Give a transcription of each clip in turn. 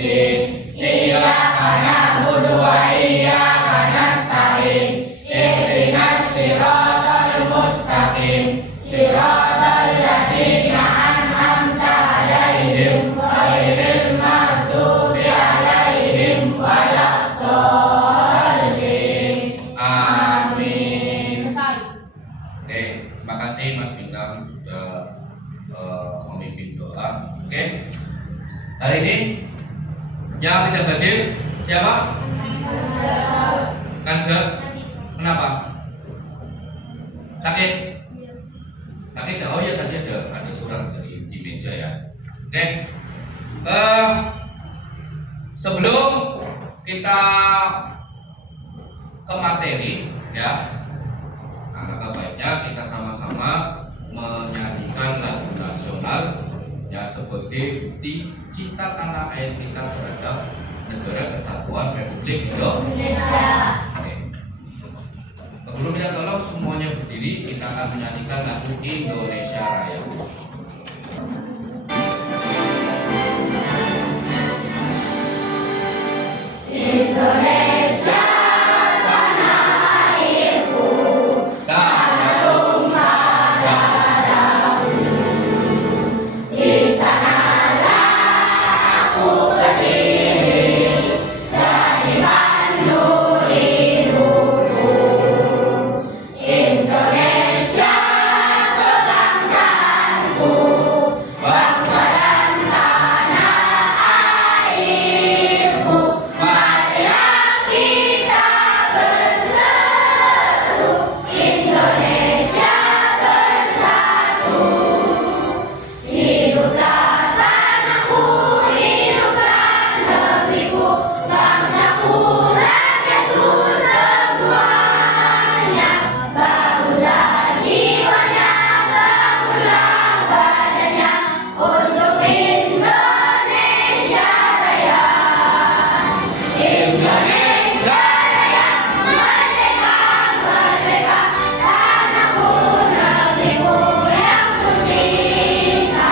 Iyyaka na'budu wa iyyaka nasta'in. Ihdinas siratal mustaqim. Siratal ladzina an'amta 'alaihim ghairil maghdubi 'alaihim waladdallin. Amin. Oke, terima kasih Mas Bintang sudah memimpin doa. Oke. Hari ini yang tidak hadir siapa? Kanjeng. Kenapa? Sakit? Sakit? Oh ya, tadi ada surat di meja ya. Oke. Sebelum kita ke materi ya, alangkah baiknya kita sama-sama menyanyikan lagu nasional ya sebagai bukti cinta tanah air kita terhadap negara kesatuan Republik Indonesia. Oke. Sebelum kita tolong semuanya berdiri, kita akan menyanyikan lagu Indonesia Raya. Indonesia tanah airku, tanah tumpah darahku. Di sanalah aku berdiri, jadi pandu hidupku. Indonesia kebangsaanku, bangsa dan tanah airku. Marilah kita berseru, Indonesia bersatu. Hiduplah tanahku, hiduplah negeriku, bangsaku, rakyatku semuanya. Bangunlah jiwanya, bangunlah badannya untuk Indonesia Raya. Indonesia Raya, merdeka, merdeka, tanahku, negeriku yang ku cinta.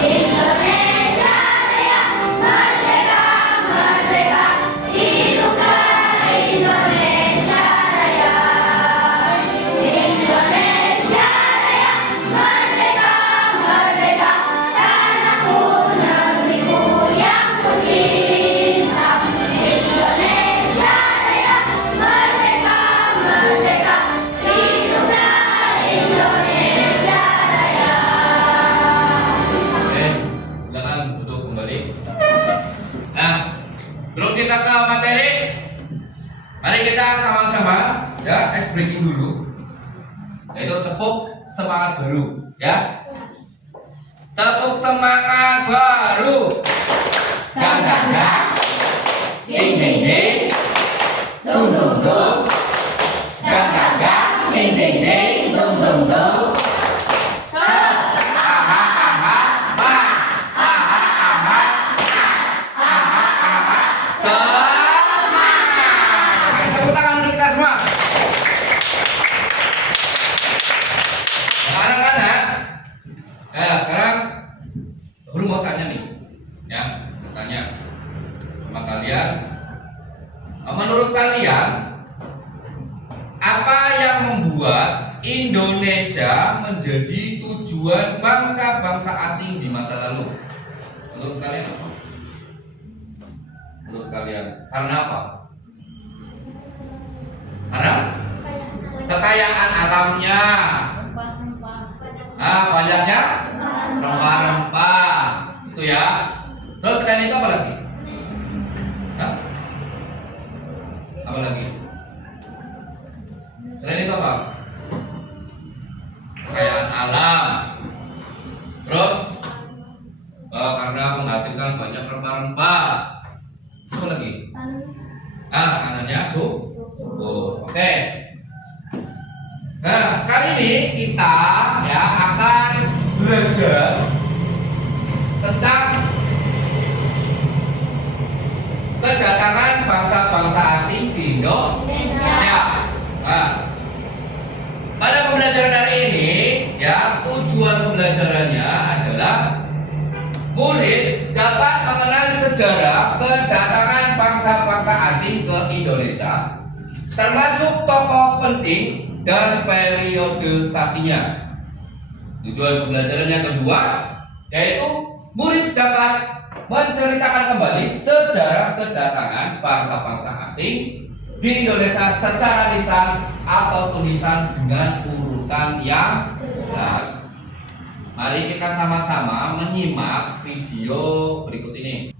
Indonesia Raya, merdeka, merdeka, hiduplah Indonesia Raya. Indonesia Raya, merdeka, merdeka, tanahku, negeriku yang ku cinta. Indonesia Raya, merdeka, merdeka, hiduplah Indonesia Raya. Oke, silakan duduk kembali. Nah, belum kita ke materi, mari kita sama-sama ya ice breaking dulu, yaitu tepuk semangat baru, ya. Tepuk semangat baru. Dang dang dang, ding ding ding, dung dung dung. Dang dang dang, ding ding ding, dung dung dung. Semangat. Oke, tepuk tangan dulu kita semua. Anak-anak, ya sekarang Guru mau tanya nih, ya, mau tanya sama kalian. Menurut kalian, apa yang membuat Indonesia menjadi tujuan bangsa-bangsa asing di masa lalu? Menurut kalian apa? Menurut kalian, karena apa? Karena kekayaan alamnya, banyaknya rempah-rempah, itu ya. Terus selain itu apa lagi? Hah? Apa lagi? Selain itu apa? Kekayaan alam. Terus karena menghasilkan banyak rempah-rempah. Apa lagi? Makanannya subur. Oke. Nah, kali ini kita ya akan belajar tentang kedatangan bangsa-bangsa asing di Indonesia. Nah, pada pembelajaran hari ini ya tujuan pembelajarannya adalah murid dapat mengenal sejarah sejarah kedatangan bangsa-bangsa asing ke Indonesia, termasuk tokoh penting dan periodisasinya. Tujuan pembelajaran yang kedua yaitu murid dapat menceritakan kembali sejarah kedatangan bangsa-bangsa asing di Indonesia secara lisan atau tulisan dengan urutan yang benar. Mari kita sama-sama menyimak video berikut ini.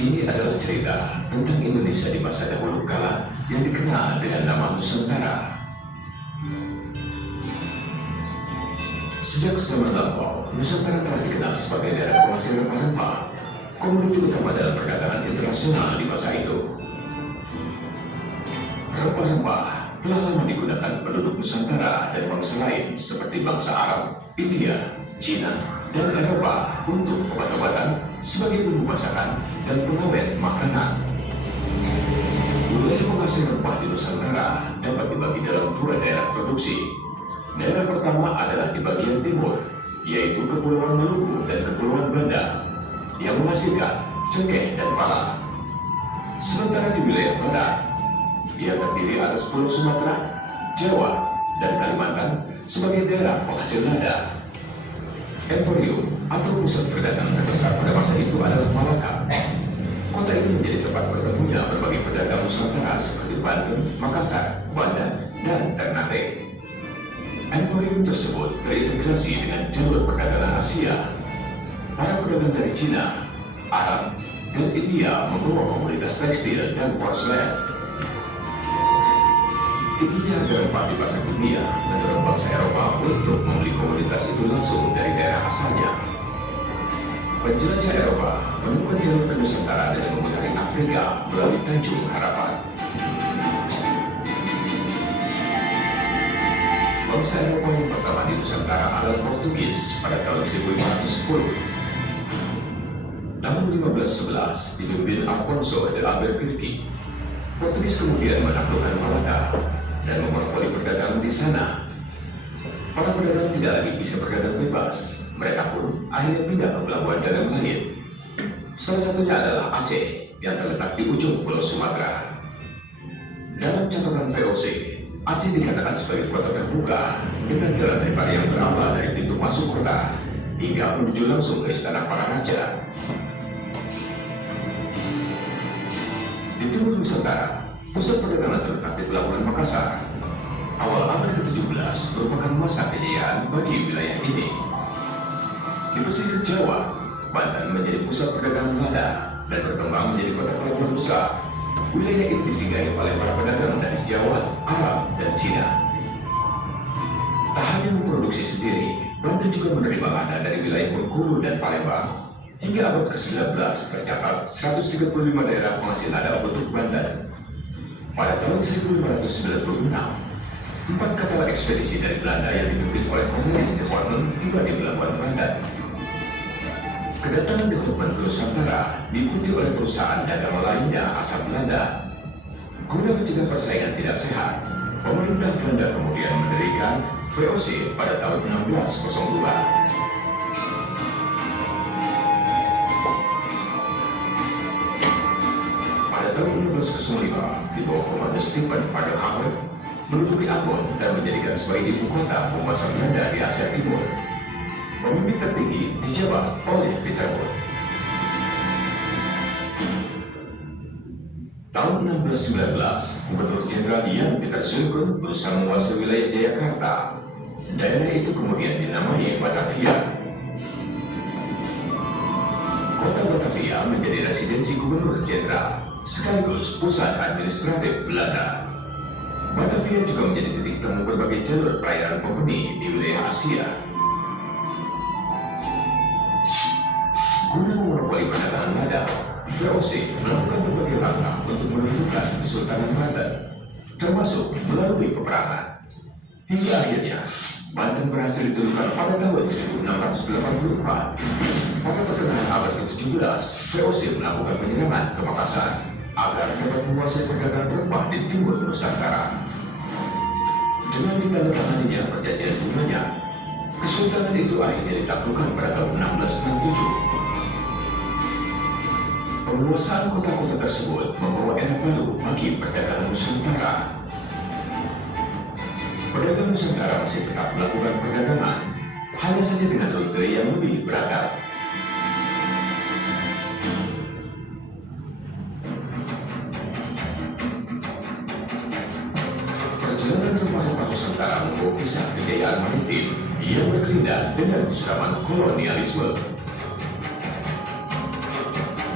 Ini adalah cerita tentang Indonesia di masa dahulu kala yang dikenal dengan nama Nusantara. Sejak zaman lampau, Nusantara telah dikenal sebagai daerah penghasil rempah-rempah, komoditi utama dalam perdagangan internasional di masa itu. Rempah-rempah telah lama digunakan penduduk Nusantara dan bangsa lain seperti bangsa Arab, India, Cina, dan Eropa untuk obat-obatan sebagai bumbu masakan dan pengawet makanan. Wilayah penghasil rempah di Nusantara dapat dibagi dalam dua daerah produksi. Daerah pertama adalah di bagian timur, yaitu Kepulauan Maluku dan Kepulauan Banda, yang menghasilkan cengkeh dan pala. Sementara di wilayah barat, ia terdiri atas Pulau Sumatera, Jawa, dan Kalimantan sebagai daerah penghasil lada. Emporium atau pusat perdagangan terbesar pada masa itu adalah Malaka. Kota ini menjadi tempat bertemunya berbagai pedagang Nusantara seperti Banten, Makassar, Banda, dan Ternate. Emporium tersebut terintegrasi dengan jalur perdagangan Asia. Para pedagang dari Cina, Arab, dan India membawa komoditas tekstil dan porselen. Tingginya harga rempah di pasar dunia mendorong bangsa Eropa untuk membeli komoditas itu langsung dari daerah asalnya. Penjelajah Eropa menemukan jalur ke Nusantara dengan memutari Afrika melalui Tanjung Harapan. Bangsa Eropa yang pertama di Nusantara adalah Portugis pada tahun 1510. Tahun 1511 dipimpin Afonso de Albuquerque. Portugis kemudian menaklukkan Malaka dan memonopoli perdagangan di sana. Para pedagang tidak lagi bisa berdagang bebas. Mereka pun akhirnya pindah ke pelabuhan dagang lain. Salah satunya adalah Aceh yang terletak di ujung Pulau Sumatera. Dalam catatan VOC, Aceh dikatakan sebagai kota terbuka dengan jalan lebar yang berawal dari pintu masuk kota hingga menuju langsung ke istana para raja. Di timur Nusantara, pusat perdagangan terletak di Pelabuhan Makassar. Awal abad ke-17 merupakan masa kejayaan bagi wilayah ini. Di pesisir Jawa, Banten menjadi pusat perdagangan lada dan berkembang menjadi kota pelabuhan besar. Wilayah ini disinggahi oleh para pedagang dari Jawa, Arab, dan Cina. Tak hanya memproduksi sendiri, Banten juga menerima lada dari wilayah Bengkulu dan Palembang. Hingga abad ke-19 tercatat 135 daerah penghasil lada untuk Banten. Pada tahun 1596, 4 kapal ekspedisi dari Belanda yang dipimpin oleh Cornelis de Hoorn tiba di pelabuhan Banten. Kedatangan de Hoorn ke Nusantara diikuti oleh perusahaan dagang lainnya asal Belanda. Guna mencegah persaingan tidak sehat, pemerintah Belanda kemudian mendirikan VOC pada tahun 1602. Pada tahun 1605, di bawah komando Stephen Paderhamer, menduduki Ambon dan menjadikan sebagai ibu kota penguasa Belanda di Asia Timur. Pemimpin tertinggi dijabat oleh Peter Both. Tahun 1619, Gubernur Jenderal Jan Pieter Zulkun berusaha menguasai wilayah Jayakarta. Daerah itu kemudian dinamai Batavia. Kota Batavia menjadi residensi Gubernur Jenderal, sekaligus pusat administratif Belanda. Batavia juga menjadi titik temu berbagai jalur perairan kompeni di wilayah Asia. Guna memonopoli perdagangan lada, VOC melakukan berbagai langkah untuk menentukan Kesultanan Banten, termasuk melalui peperangan. Hingga akhirnya, Banten berhasil ditundukkan pada tahun 1684. Pada pertengahan abad ke-17, VOC melakukan penyerangan ke Makassar agar dapat menguasai perdagangan rempah di timur Nusantara. Dengan ditandatanganinya perjanjian bunganya, Kesultanan itu akhirnya ditaklukkan pada tahun 1667. Penguasaan kota-kota tersebut membawa era baru bagi perdagangan Nusantara. Pedagang Nusantara masih tetap melakukan perdagangan, hanya saja dengan rute yang lebih beragam. Perjalanan rempah-rempah Nusantara membawa kisah kejayaan maritim yang berkelindan dengan keseraman kolonialisme.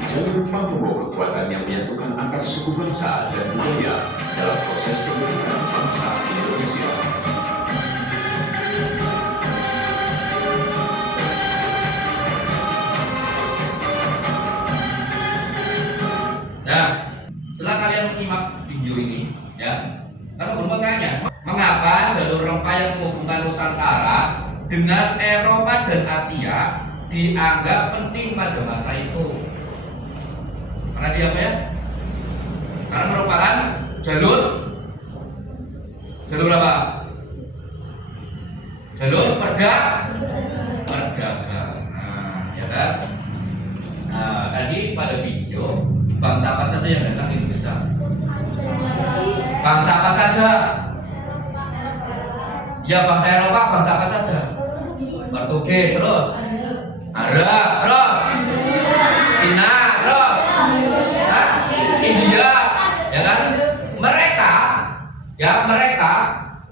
Jalur rempah membawa kekuatan yang menyatukan antar suku bangsa dan budaya dalam proses pembentukan bangsa Indonesia. Nah, setelah kalian menyimak video ini, ya, kamu bertanya, mengapa jalur rempah yang menghubungkan Nusantara dengan Eropa dan Asia dianggap penting pada masa itu? Karena dia apa ya? Karena merupakan jalur apa? Jalur perdagangan. Nah, ya kan? Nah, tadi pada video bangsa apa saja yang datang ke Indonesia? Bangsa apa saja? Ya, bangsa Eropa, bangsa apa saja? Portugis, terus Arab, terus Cina, terus India, ya kan? Mereka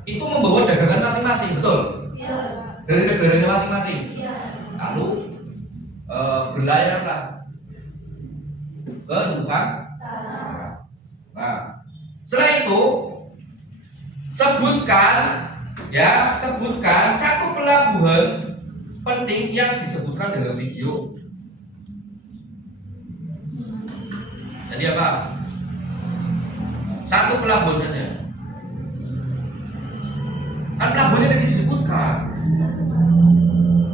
itu membawa dagangan masing-masing, betul? Dari negaranya masing-masing. Lalu berlayarlah ke Nusantara. Nah, setelah itu sebutkan satu pelabuhan penting yang disebutkan dalam video. Jadi apa? Satu pelabuhan saja. Kan pelabuhannya tadi disebutkan.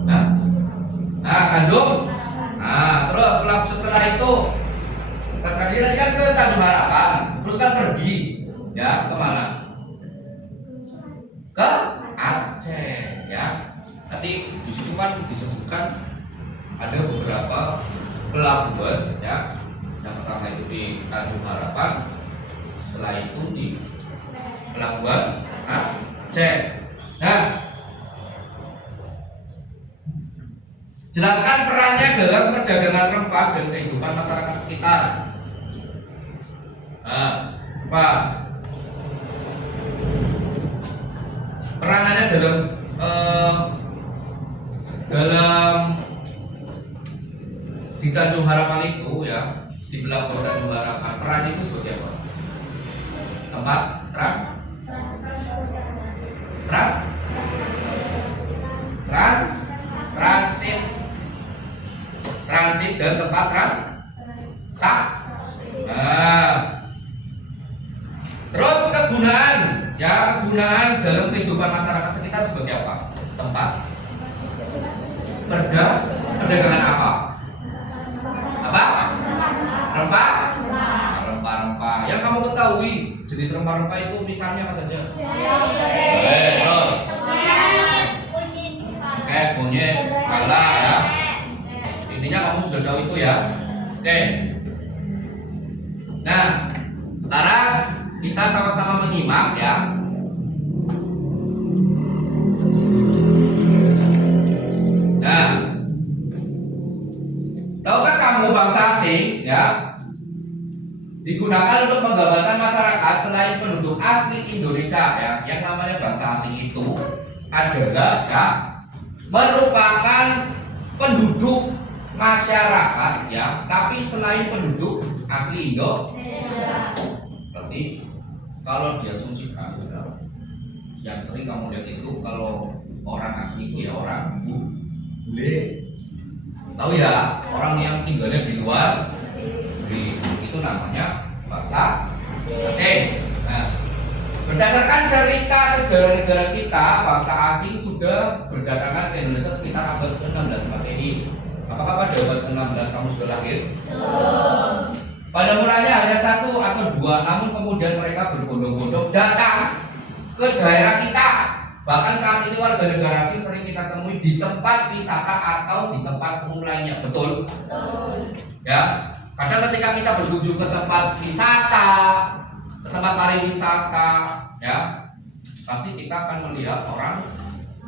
Nah, Tanjung. Nah, terus setelah itu tadi kan ke Tanjung Harapan, terus kan pergi, ya, kemana? Ke Aceh, ya. Nanti di situ kan disebutkan ada beberapa pelabuhan, ya. Yang pertama itu di Tanjung Harapan, setelah itu di Pelabuhan Aceh. Nah, jelaskan perannya dalam perdagangan rempah dan kehidupan masyarakat sekitar. Nah, apa? Peranannya dalam di Tanjung Harapan itu, ya, di Pelabuhan Tanjung Harapan, perannya itu sebagai apa? Tempat transit dan tempat transak. Nah, terus kegunaan dalam kehidupan masyarakat sekitar sebagai apa? Tempat perdagangan apa? Rempah-rempah. Yang kamu ketahui jenis rempah-rempah itu misalnya apa saja? Terus kunyit, pala, ya. Intinya kamu sudah tahu itu, ya. Oke. Nah, sekarang kita sama-sama menyimak, ya. Nah, tahukah kamu bangsa asing, ya, digunakan untuk menggambarkan masyarakat selain penduduk asli Indonesia, ya. Yang namanya bangsa asing itu adalah, ya, merupakan penduduk masyarakat, ya, tapi selain penduduk asli Indonesia. Berarti kalau diasumsikan, yang sering kamu lihat itu kalau orang asli itu, ya, orang bule, tahu, ya, orang yang tinggalnya di luar negeri, itu namanya bangsa asing. Nah, berdasarkan cerita sejarah negara kita, bangsa asing sudah berdatangan ke Indonesia sekitar abad ke-16 Masehi. Apakah pada abad ke-16 kamu sudah lahir? Pada mulanya hanya 1 atau 2, namun kemudian mereka berbondong-bondong datang ke daerah kita. Bahkan saat ini warga negara asing sering kita temui di tempat wisata atau di tempat umum lainnya. Betul? Ya. Kadang ketika kita berkunjung ke tempat wisata, ke tempat pariwisata, ya, pasti kita akan melihat orang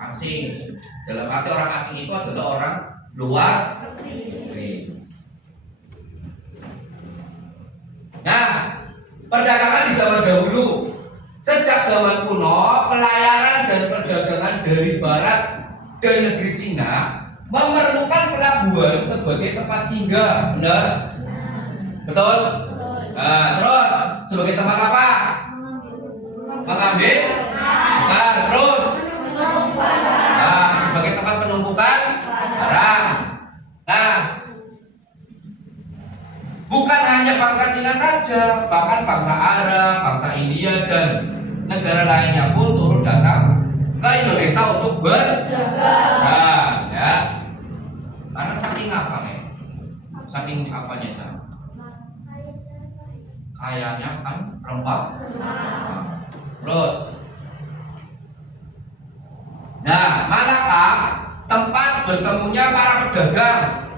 asing. Dalam arti orang asing itu adalah orang luar negeri. Nah, perdagangan di zaman dahulu, sejak zaman kuno, pelayaran dan perdagangan dari barat dan negeri Cina memerlukan pelabuhan sebagai tempat singgah, benar? Betul? Nah, terus sebagai tempat apa? Mengambil? Bukan. Terus? Nah, sebagai tempat penumpukan barang. Nah, bukan hanya bangsa Cina saja, bahkan bangsa Arab, bangsa India dan negara lainnya pun turut datang ke Indonesia untuk berdagang, ya. Karena saking apa nih? Saking apanya, Cak? Kayaknya kan rempah. Terus, nah, Malaka tempat bertemunya para pedagang.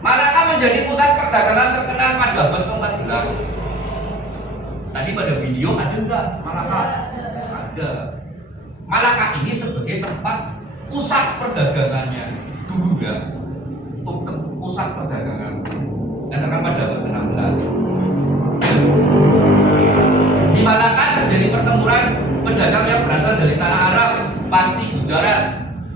Malaka menjadi pusat perdagangan terkenal pada abad ke-14. Tadi pada video ada enggak Malaka? Ada. Malaka ini sebagai tempat pusat perdagangannya dulu enggak? Pusat perdagangan. Yang terkenal pada abad ke-16. Di Malaka terjadi pertempuran pedagang yang berasal dari tanah Arab, Parsi, Gujarat,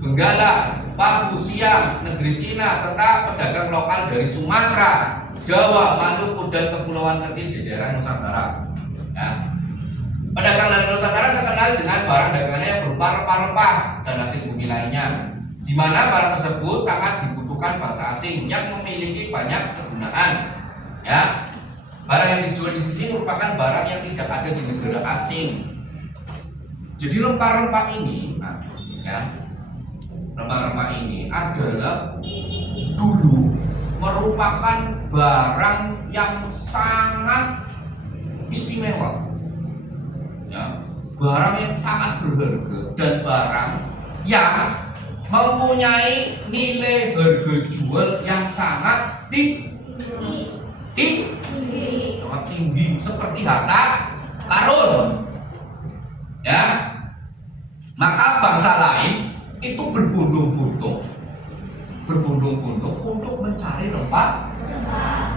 Benggala, Papua, Siam, negeri Cina, serta pedagang lokal dari Sumatera, Jawa, Maluku, dan kepulauan kecil di daerah Nusantara. Nah, pedagang dari Nusantara terkenal dengan barang dagangannya yang berupa rempah-rempah dan hasil bumi lainnya, di mana barang tersebut sangat dibutuhkan bangsa asing yang memiliki banyak kegunaan. Ya, barang yang dijual di sini merupakan barang yang tidak ada di negara asing. Jadi rempah-rempah ini, nah, ya, rempah-rempah ini adalah dulu merupakan barang yang sangat istimewa, ya, barang yang sangat berharga dan barang yang mempunyai nilai harga jual yang sangat sangat tinggi, seperti harta karun, ya. Maka bangsa lain itu berbondong-bondong untuk mencari rempah,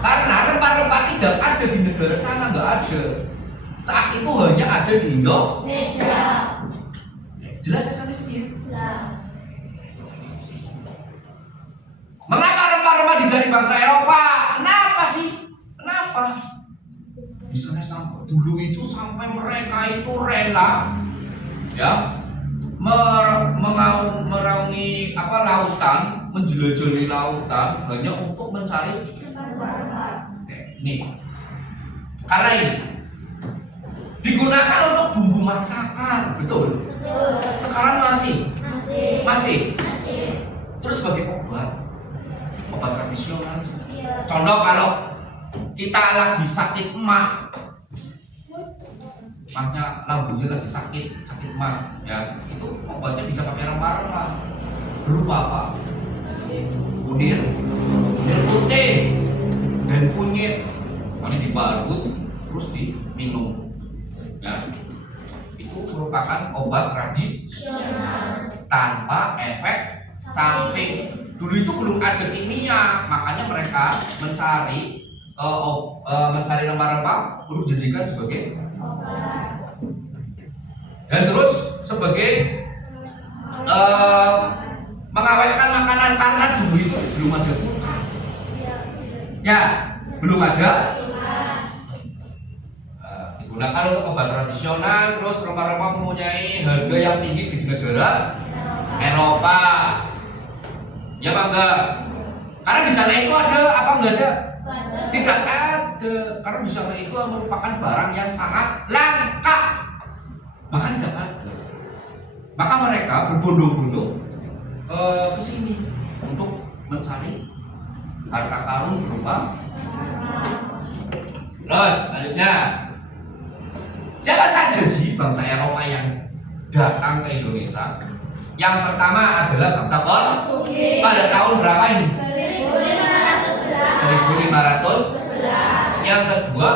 karena rempah-rempah tidak ada di negara sana, nggak ada. Saat itu hanya ada di Indonesia. Jelas ya sampai sini? Mengapa rempah-rempah dicari bangsa Eropa? Kenapa sih? Kenapa? Misalnya sampai dulu itu sampai mereka itu rela, ya, meraungi lautan, menjelajahi lautan hanya untuk mencari ini. Karena ini digunakan untuk bumbu masakan, betul? Sekarang masih. Terus sebagai obat tradisional. Contoh kalau kita lagi sakit emah, maknya lambungnya lagi sakit emah, ya, itu obatnya bisa pakai rempah-rempah. Berupa apa? Kunir putih dan kunyit, ini dibalut terus diminum, ya. Itu merupakan obat tradisional tanpa efek samping. Dulu itu belum ada kimia, makanya mereka mencari rempah-rempah untuk dijadikan sebagai obat. Dan terus sebagai mengawetkan makanan, karena dulu itu belum ada kulkas. Ya, belum ada. Digunakan untuk obat tradisional, terus rempah-rempah mempunyai harga yang tinggi di negara Eropa. Ya apa enggak? Karena di sana itu ada apa enggak ada? Tidak ada. Karena di sana itu merupakan barang yang sangat langka. Bahkan tidak ada. Maka mereka berbondong-bondong ke sini untuk mencari harta karun berupa. Terus selanjutnya, siapa saja sih bangsa Eropa yang datang ke Indonesia? Yang pertama adalah bangsa Portugis. Pada tahun berapa ini? 1511. Yang kedua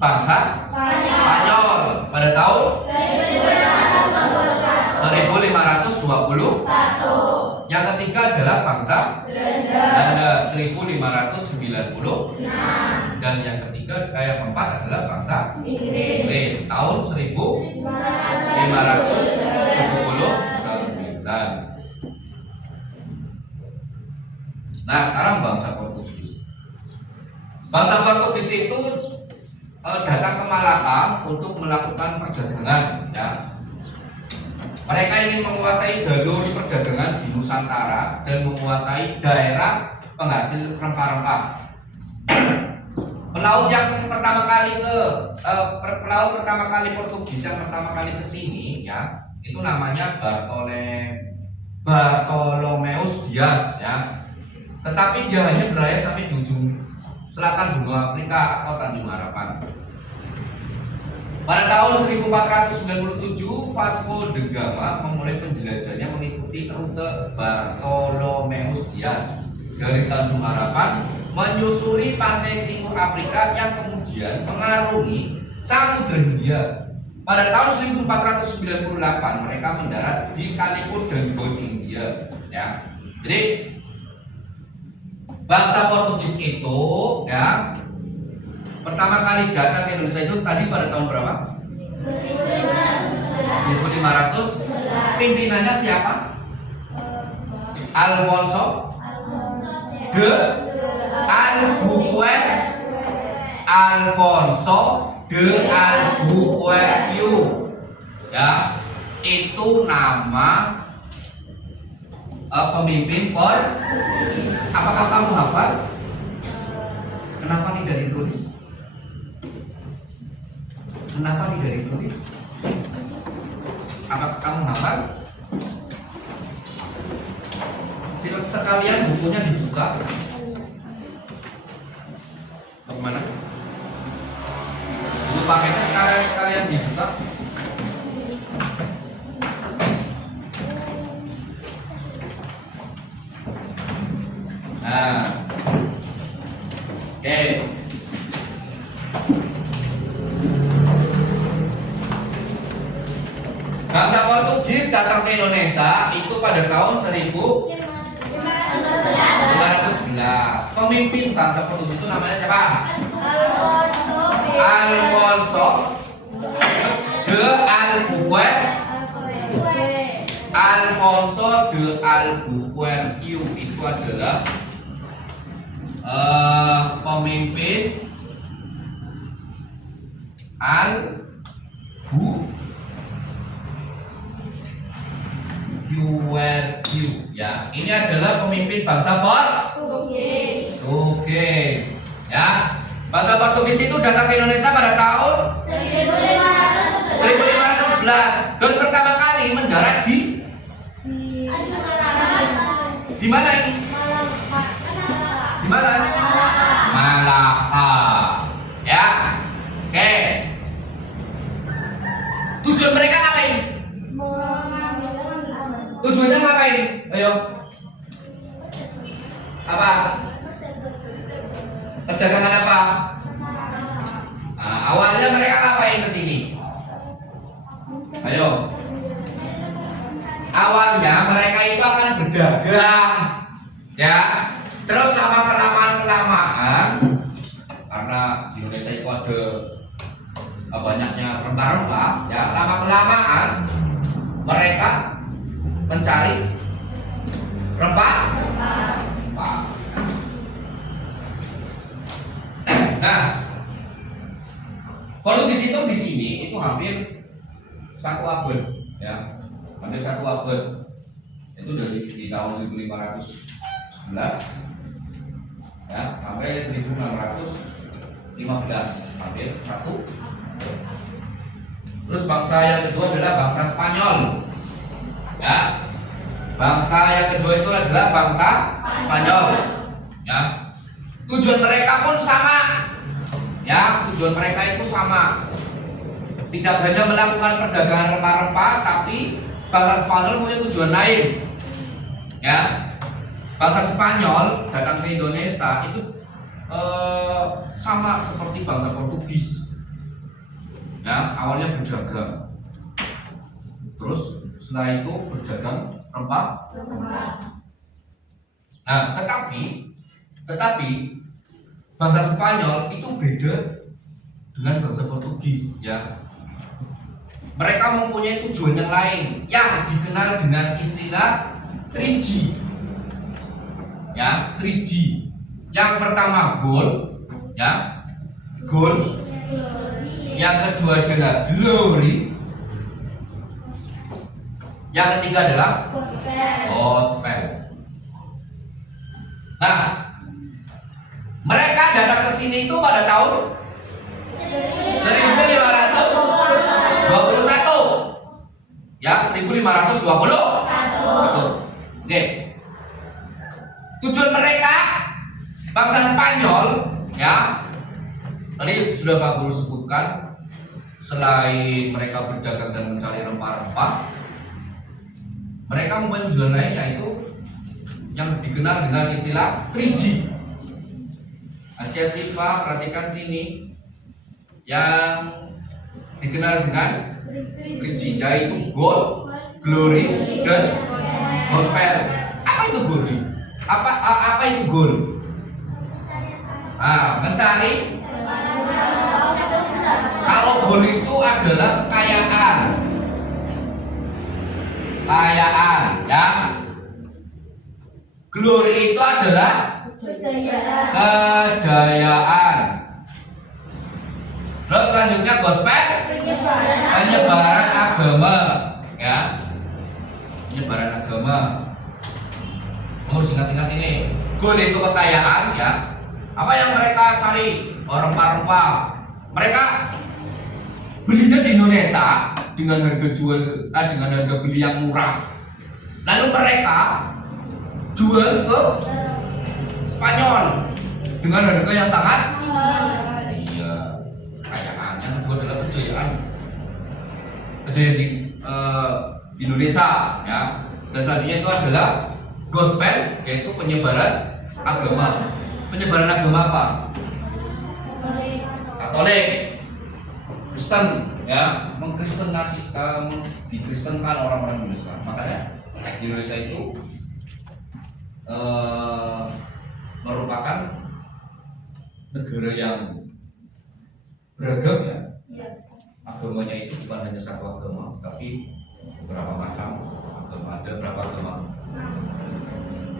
bangsa Spanyol pada tahun 1521. Yang ketiga adalah bangsa Belanda 1590. Dan yang ketiga yang keempat adalah bangsa Inggris tahun 1579. Nah, sekarang bangsa Portugis. Bangsa Portugis itu datang ke Malaka untuk melakukan perdagangan, ya. Mereka ingin menguasai jalur perdagangan di Nusantara dan menguasai daerah penghasil rempah-rempah. Pelaut yang pertama kali Portugis yang pertama kali ke sini, ya, itu namanya Bartolomeus Dias, ya. Tetapi dia hanya berlayar sampai di ujung selatan benua Afrika atau Tanjung Harapan. Pada tahun 1497, Vasco da Gama memulai penjelajahnya mengikuti rute Bartolomeus Dias dari Tanjung Harapan menyusuri pantai timur Afrika yang kemudian mengarungi Samudra Hindia. Pada tahun 1498 mereka mendarat di Calicut dan India, ya. Jadi bangsa Portugis itu, ya, pertama kali datang ke Indonesia itu tadi pada tahun berapa? 1500. Pimpinannya siapa? Alfonso de Albuquerque, ya, itu nama pemimpin Apakah kamu hafal? Kenapa tidak ditulis? Kenapa tidak ditulis? Apakah kamu hafal? Silakan sekalian bukunya dibuka. Bagaimana? Buku paketnya sekalian dibuka. Nah, oke. Bangsa Portugis datang ke Indonesia itu pada tahun 1511. Pemimpin bangsa Portugis itu namanya siapa? Alfonso de Albuquerque itu adalah pemimpin Albuquerque, ya. Ini adalah pemimpin bangsa Portugis, ya. Bangsa Portugis itu datang ke Indonesia pada tahun 1511 dan pertama kali mendarat di mana ini? Di mana? Malaka. Ya. Oke. Tujuan mereka ngapain? Tujuannya ngapain? Ayo. Apa? Perdagangan apa? Nah, awalnya mereka ngapain ke sini? Ayo. Awalnya mereka itu akan berdagang, ya. Terus lama kelamaan karena di Indonesia itu ada banyaknya rempah-rempah, ya. Lama kelamaan mereka mencari rempah. Nah, Portugis itu di sini itu hampir 1 abad, ya. Hampir 1 abad. Itu dari di tahun 1511, ya, sampai 1615, hampir 1. Terus bangsa yang kedua adalah bangsa Spanyol, ya. Bangsa yang kedua itu adalah bangsa Spanyol, ya. Tujuan mereka pun sama. Ya, tujuan mereka itu sama. Tidak hanya melakukan perdagangan rempah-rempah, tapi bangsa Spanyol punya tujuan lain. Ya, bangsa Spanyol datang ke Indonesia itu sama seperti bangsa Portugis. Ya, awalnya berdagang. Terus setelah itu berdagang rempah. Nah, tetapi bangsa Spanyol itu beda dengan bangsa Portugis, ya. Mereka mempunyai tujuan yang lain yang dikenal dengan istilah 3G. Ya, 3G. Yang pertama gold, ya. Gold. Yang kedua adalah glory. Yang ketiga adalah gospel. Nah, mereka datang ke sini itu pada tahun 1521. Ya, 1521. Oke. Tujuan mereka bangsa Spanyol, ya. Tadi sudah Pak Guru sebutkan, selain mereka berdagang dan mencari rempah-rempah, mereka mempunyai tujuan lain, yaitu yang dikenal dengan istilah 3G. Asia Siva, perhatikan sini, yang dikenal dengan 3G, yaitu gold, glory, dan gospel. Apa itu glory? Apa itu gold? Mencari. Kalau gold itu adalah kekayaan, ya. Glory itu adalah kejayaan. Terus selanjutnya gospel, penyebaran agama, ya. Penyebaran agama. Harus ingat-ingat ini. Gold itu kekayaan, ya. Apa yang mereka cari? Rempah-rempah. Mereka belinya di Indonesia dengan harga beli yang murah. Lalu mereka jual ke Spanyol dengan harga yang sangat kekayaan. Yang kedua adalah kejayaan di Indonesia, ya. Dan selanjutnya itu adalah gospel, yaitu penyebaran agama. Penyebaran agama apa? Katolik, Kristen, ya, dikristenkan orang-orang Indonesia. Makanya di Indonesia itu merupakan negara yang beragam, ya. Agamanya itu bukan hanya satu agama, tapi beberapa macam agama. Ada berapa agama?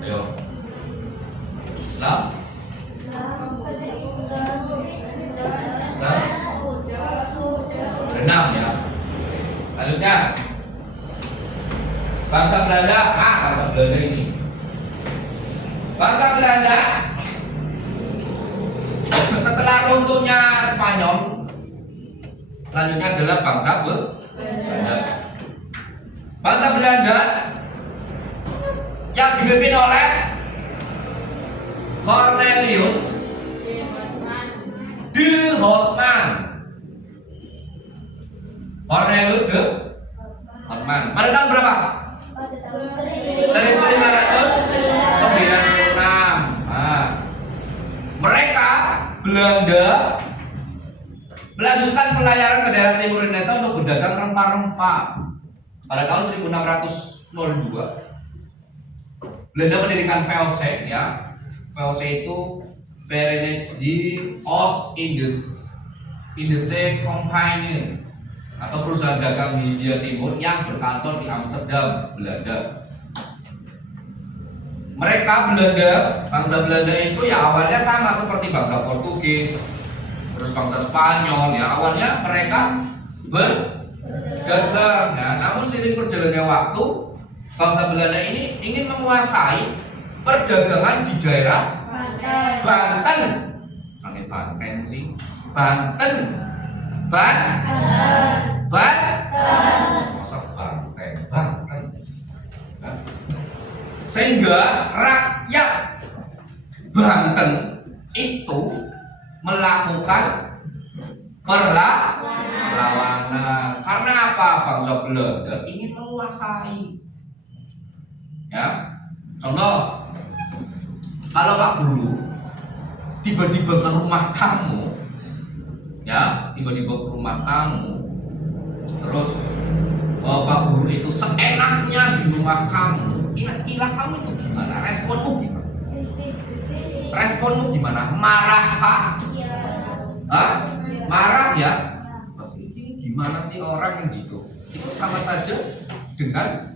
Ayo. Islam, berenam, ya. Selanjutnya bangsa Belanda. Bangsa Belanda ini. Bangsa Belanda setelah runtuhnya Spanyol, selanjutnya adalah bangsa Belanda. Bangsa Belanda yang dipimpin oleh Cornelius de Houtman. Cornelius de Houtman. Pada tahun berapa? 1596. Mereka Belanda melanjutkan pelayaran ke daerah timur Indonesia untuk berdagang rempah-rempah. Pada tahun 1602, Belanda mendirikan VOC, ya. VOC itu Verenigde Oost-Indische Compagnie, atau perusahaan dagang Hindia Timur yang berkantor di Amsterdam, Belanda. Bangsa Belanda itu ya awalnya sama seperti bangsa Portugis, terus bangsa Spanyol, ya. Awalnya mereka berdagang, ya. Namun seiring berjalannya waktu, bangsa Belanda ini ingin menguasai perdagangan di daerah Banten. Banten sih. Banten. Masa Banten. Sehingga rakyat Banten itu melakukan perlawanan. Karena apa? Bangsa Belanda ingin menguasai. Ya, contoh, kalau Pak Guru tiba-tiba ke rumah kamu, ya, tiba-tiba ke rumah kamu, terus Pak Guru itu seenaknya di rumah kamu, kira-kira kamu itu gimana? Responmu gimana? Responmu gimana? Marah kah? Hah? Marah ya? Ini gimana sih orang yang gitu? Itu sama saja dengan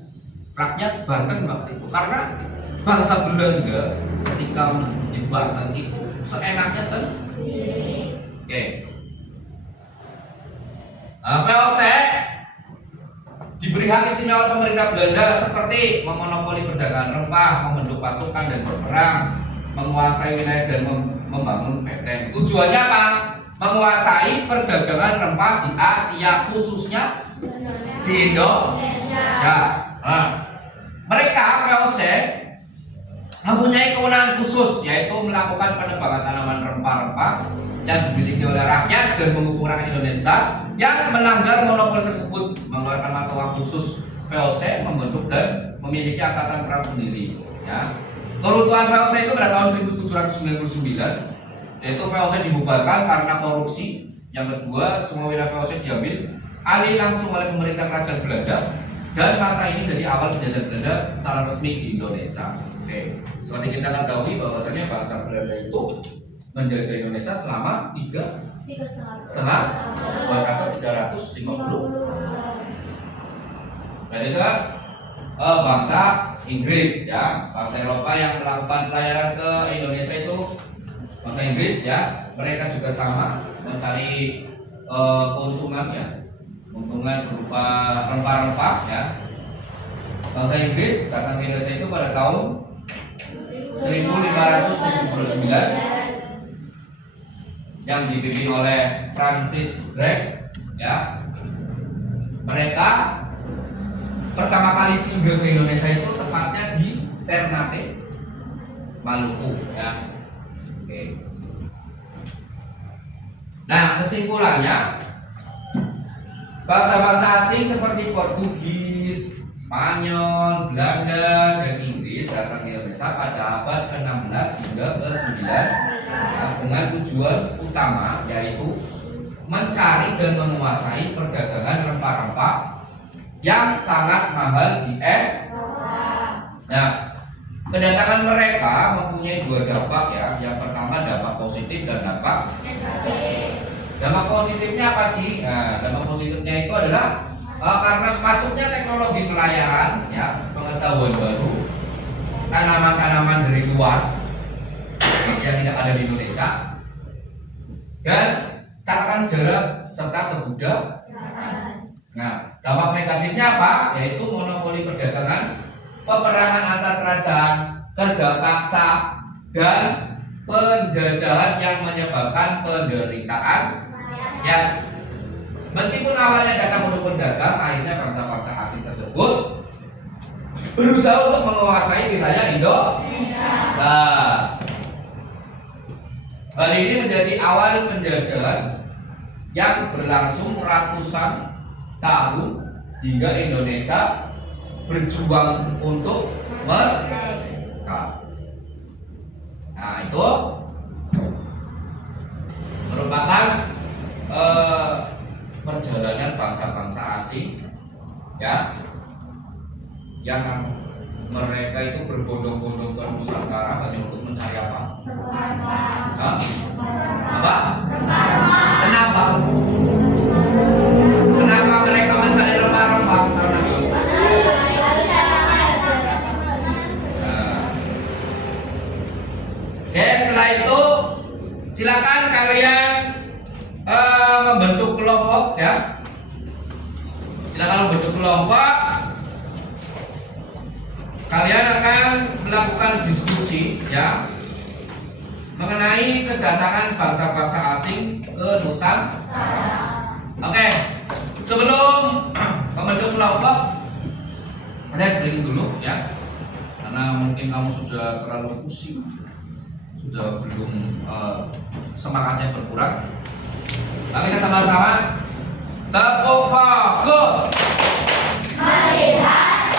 rakyat Banten waktu itu, karena bangsa Belanda ketika di Banten itu seenaknya sendiri. Oke. VOC diberi hak istimewa pemerintah Belanda seperti memonopoli perdagangan rempah, membentuk pasukan dan berperang, menguasai wilayah dan membangun benteng. Tujuannya apa? Menguasai perdagangan rempah di Asia, khususnya di Indonesia. Mereka VOC mempunyai kewenangan khusus, yaitu melakukan penebangan tanaman rempah-rempah yang dimiliki oleh rakyat dan menghukum rakyat Indonesia yang melanggar monopoli tersebut. Mengeluarkan mata uang khusus, VOC membentuk dan memiliki angkatan perang sendiri. Ya. Keruntuhan VOC itu pada tahun 1799, yaitu VOC dibubarkan karena korupsi. Yang kedua, semua wilayah VOC diambil alih langsung oleh pemerintah kerajaan Belanda, dan masa ini dari awal penjajahan Belanda secara resmi di Indonesia. Oke, seperti kita ketahui bahwasanya bangsa Belanda itu menjajah Indonesia selama 3,5 atau 350. Dan itu kan bangsa Inggris, ya, bangsa Eropa yang melakukan pelayaran ke Indonesia itu bangsa Inggris, ya. Mereka juga sama mencari keuntungan, ya, keuntungan berupa rempah-rempah, ya. Bangsa Inggris datang ke Indonesia itu pada tahun 1579 yang dipimpin oleh Francis Drake, ya. Mereka pertama kali singgah ke Indonesia itu tepatnya di Ternate, Maluku, ya. Oke. Nah, kesimpulannya, bangsa-bangsa asing seperti Portugis, Spanyol, Belanda, dan Inggris datang ke Indonesia pada abad ke-16 hingga ke-19 dengan tujuan utama yaitu mencari dan menguasai perdagangan rempah-rempah yang sangat mahal di Eropa. Nah, kedatangan mereka mempunyai dua dampak, ya. Yang pertama dampak positif dan dampak negatif. Dampak positifnya apa sih? Nah, dampak positifnya itu adalah karena masuknya teknologi pelayaran, ya, pengetahuan baru, tanaman-tanaman dari luar yang tidak ada di Indonesia, dan catatan sejarah serta kebudayaan. Nah, dampak negatifnya apa? Yaitu monopoli perdagangan, peperangan antar kerajaan, kerja paksa, dan penjajahan yang menyebabkan penderitaan. Ya, meskipun awalnya datang untuk berdagang, akhirnya bangsa-bangsa asing tersebut berusaha untuk menguasai wilayah Indonesia. Nah, hal ini menjadi awal penjajahan yang berlangsung ratusan tahun hingga Indonesia berjuang untuk merdeka. Nah, itu merupakan perjalanan bangsa-bangsa asing, ya, yang mereka itu berbondong-bondong ke Nusantara hanya untuk mencari apa? Apa? Kenapa? Kenapa mereka mencari rempah-rempah? Karena setelah itu silakan kalian membentuk kelompok, ya. Silakan membentuk kelompok. Kalian akan melakukan diskusi, ya, mengenai kedatangan bangsa-bangsa asing ke Nusantara. Oke, sebelum membentuk kelompok, saya breaking dulu, ya, karena mungkin kamu sudah terlalu pusing, sudah belum semangatnya berkurang. Nah, kita sama-sama tepuk fokus. Melihat,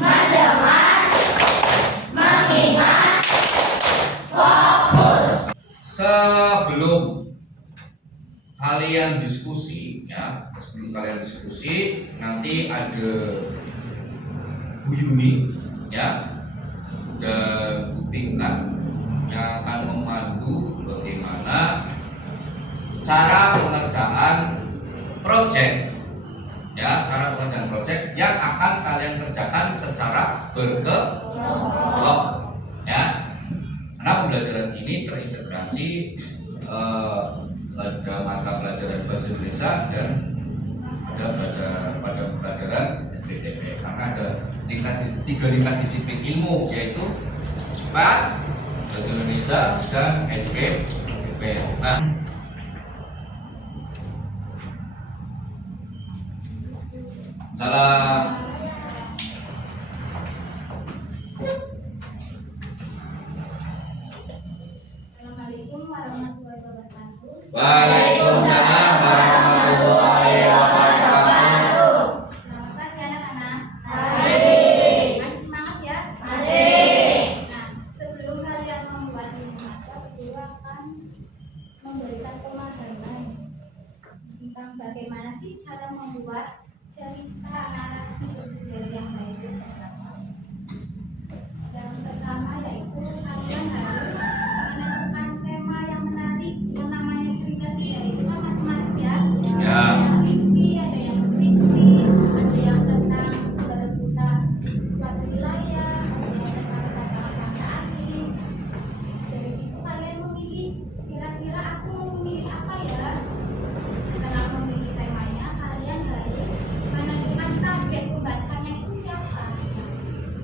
mendengar, mengingat, fokus. Sebelum kalian diskusi, nanti ada Bu Yuni, ya, dan Bu Pinkan yang akan memandu bagaimana cara pengerjaan proyek, ya, cara pengerjaan proyek yang akan kalian kerjakan secara berkelompok, ya. Karena pembelajaran ini terintegrasi pada mata pelajaran bahasa Indonesia dan pada pelajaran SPDP, karena ada tiga tingkat disiplin ilmu, yaitu PAS, bahasa Indonesia, dan SPDP. Nah, salam. Assalamualaikum warahmatullahi wabarakatuh. Waalaikumsalam warahmatullahi wabarakatuh. Selamat pagi anak-anak. Pagi. Masih semangat ya? Masih. Nah, sebelum kalian membuat masak, guru akan memberikan pemahaman tentang bagaimana sih cara membuat cerita narasi bersejarah yang baik itu seperti apa. Yang pertama yaitu kalian harus menentukan tema yang menarik. Yang namanya cerita sejarah itu kan macam-macam ya. Ya. Ada yang fiksi, ada yang fiksi, ada yang tentang perebutan suatu wilayah, ada yang tentang kedatangan bangsa asing. Dari situ kalian memilih, kira-kira aku mau memilih apa ya. Setelah memilih temanya, kalian harus menentukan target pembacanya itu siapa.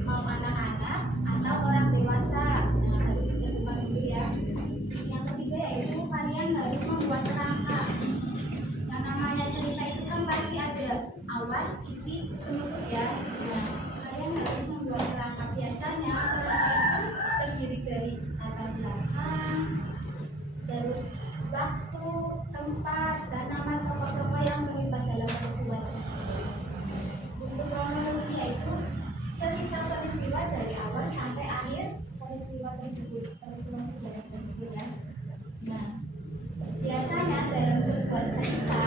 Mau anak-anak atau orang dewasa. Nah, harus ditentukan dulu ya. Yang ketiga yaitu kalian harus membuat kerangka. Yang namanya cerita itu kan pasti ada awal, isi, penutup ya. Nah, kalian harus membuat kerangka. Biasanya kerangka itu terdiri dari latar belakang, terus waktu, tempat, dan nama tokoh-tokoh yang terlibat dalam peristiwa tersebut. Untuk kronologi yaitu cerita peristiwa dari awal sampai akhir peristiwa tersebut, peristiwa sejarah tersebut ya. Nah, biasanya dalam sebuah cerita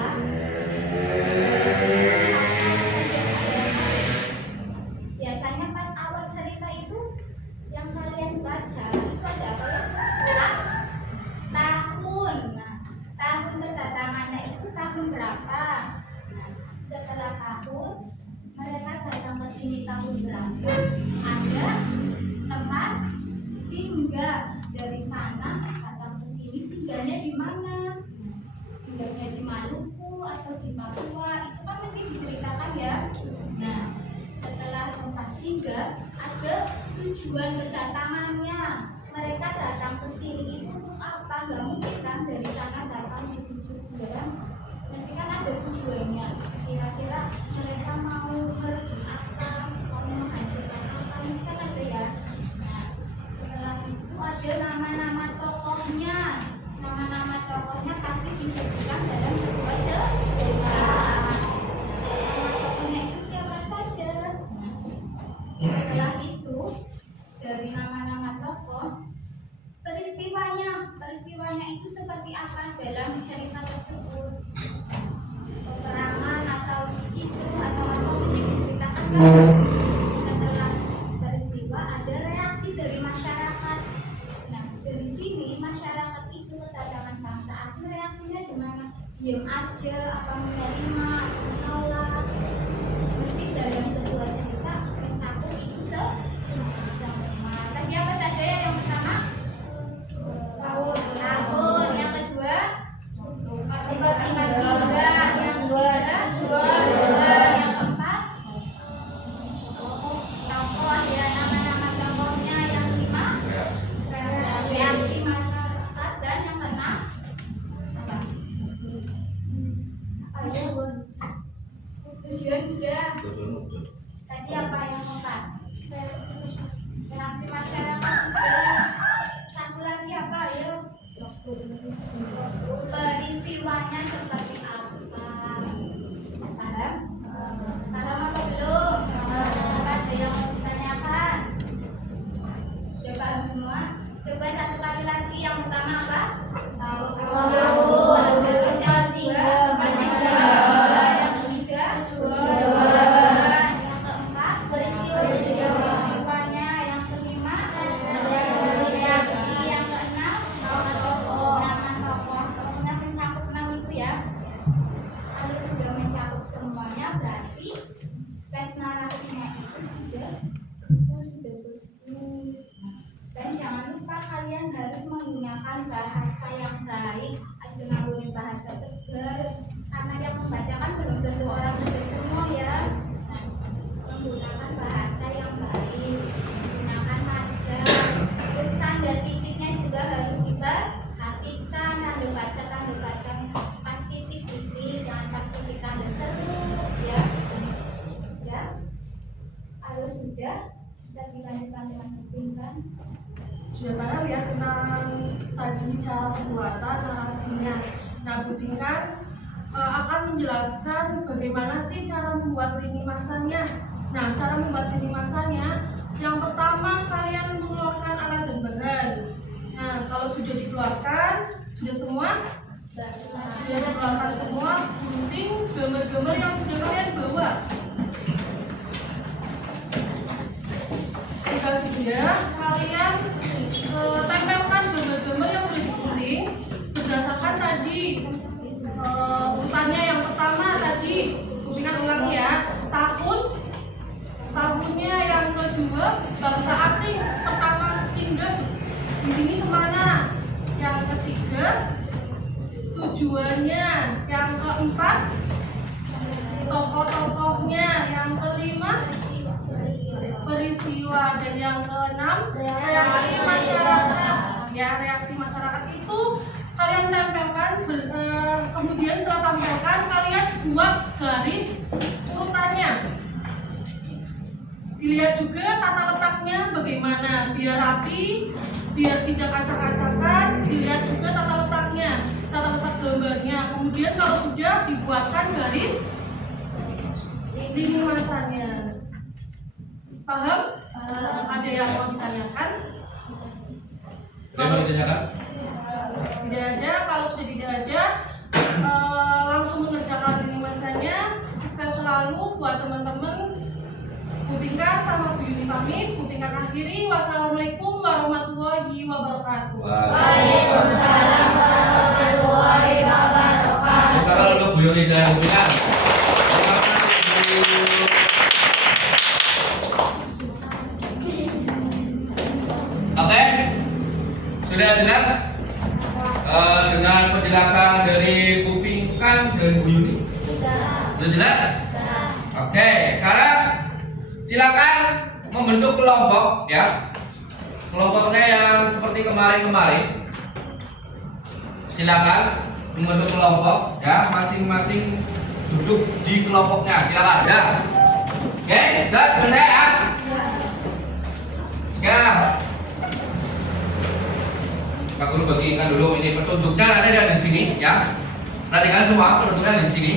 biasanya pas awal cerita itu yang kalian baca itu ada apa ya? Tahun. Nah, tahun kedatangannya itu tahun berapa? Nah, setelah tahun mereka datang ke sini tahun berapa? Ada tempat singgah. Dari sana datang ke sini, singgahnya di mana? Singgahnya di Maluku atau di Papua, itu kan mesti diceritakan ya. Nah, setelah tempat singgah ada tujuan kedatangannya. Mereka datang ke sini itu untuk apa? Nggak mungkin kan dari sana datang menuju barang. Nanti kan ada tujuannya. Kira-kira mereka mau merebut apa? Mau menghancurkan apa? Ini kan ada ya. Nah, setelah itu ada nama-nama tokohnya. Nama-nama tokohnya pasti disebutkan dalam sebuah cerita. Nama tokohnya itu siapa saja? Nah, setelah itu dari nama-nama tokoh, peristiwanya itu seperti apa dalam cerita tersebut. Peperangan atau kisru atau apa mesti diceritakan kan? Setelah peristiwa ada reaksi dari masyarakat. Nah, dari sini masyarakat itu kedatangan bangsa asing, reaksinya gimana? Diam aja, apa menerima, menolak. Mesti dalam sebuah cerita mencakup itu semua. Tadi apa saja ya? Yang pertama tahun, yang kedua tempat singgah, yang kedua yang keempat tokoh ya, nama-nama tokohnya, yang kelima reaksi masyarakat, dan yang keenam apa ya Bun? Tujuan sudah. Tadi apa yang keempat? Reaksi masyarakat sudah. Satu lagi berarti tes narasinya itu sudah bagus. Dan jangan lupa kalian harus menggunakan bahasa yang baik, aja nggunain bahasa tegar, karena yang membacakan belum tentu orang negeri semua ya. Nah, menggunakan bahasa yang baik, menggunakan majas, terus tanda titiknya juga harus diperhatikan, tanda baca pas titik-titik, jangan pas titik tanda seru ya. Ya, kalau sudah bisa dilanjutkan dengan kan? Sudah paham ya tentang tadi cara pembuatan narasinya. Nah, Buding kan akan menjelaskan bagaimana sih cara membuat lini masanya. Nah, cara membuat lini masanya, yang pertama kalian mengeluarkan alat dan bahan. Nah, kalau sudah dikeluarkan, sudah semua? Sudah dikeluarkan semua, gunting gambar-gambar yang sudah kalian bawa. Jika sudah, kalian tempelkan gambar-gambar yang sudah digunting berdasarkan tadi urutannya. Yang pertama tadi, usikan ulang ya, tahunnya. Yang kedua, bangsa asing. Pertama singgah di sini kemana? Yang ketiga, tujuannya. Yang keempat, tokoh-tokohnya. Yang kelima, peristiwa. Dan yang keenam, reaksi masyarakat. Ya, reaksi masyarakat itu kalian tempelkan. Kemudian setelah tempelkan, kalian buat garis urutannya. Dilihat juga tata letaknya bagaimana, biar rapi, biar tidak acak-acakan. Dilihat juga tata letaknya, tata letak gambarnya. Kemudian kalau sudah, dibuatkan garis lini masanya. Paham? Ada yang mau ditanyakan? Ada yang mau ditanyakan? Tidak ada. Kalau sudah tidak ada, langsung mengerjakan lini masanya. Sukses selalu buat teman-teman. Budingkan sama Bu Yuni pamit. Budingkan akhiri. Wassalamualaikum warahmatullahi wabarakatuh. Waalaikumsalam warahmatullahi wabarakatuh. Kita kalau untuk Bu Yuni dan Budingkan. Oke, sudah jelas dengan penjelasan dari Bu Pinkan dan Bu Yuni. Sudah jelas? Oke, sekarang silakan membentuk kelompok ya. Kelompoknya yang seperti kemarin-kemarin. Silakan membentuk kelompok ya, masing-masing duduk di kelompoknya. Silakan ya. Oke, sudah selesai ya. Sekarang Pak Guru bagikan dulu ini petunjuknya ada di sini ya. Perhatikan semua petunjuknya di sini.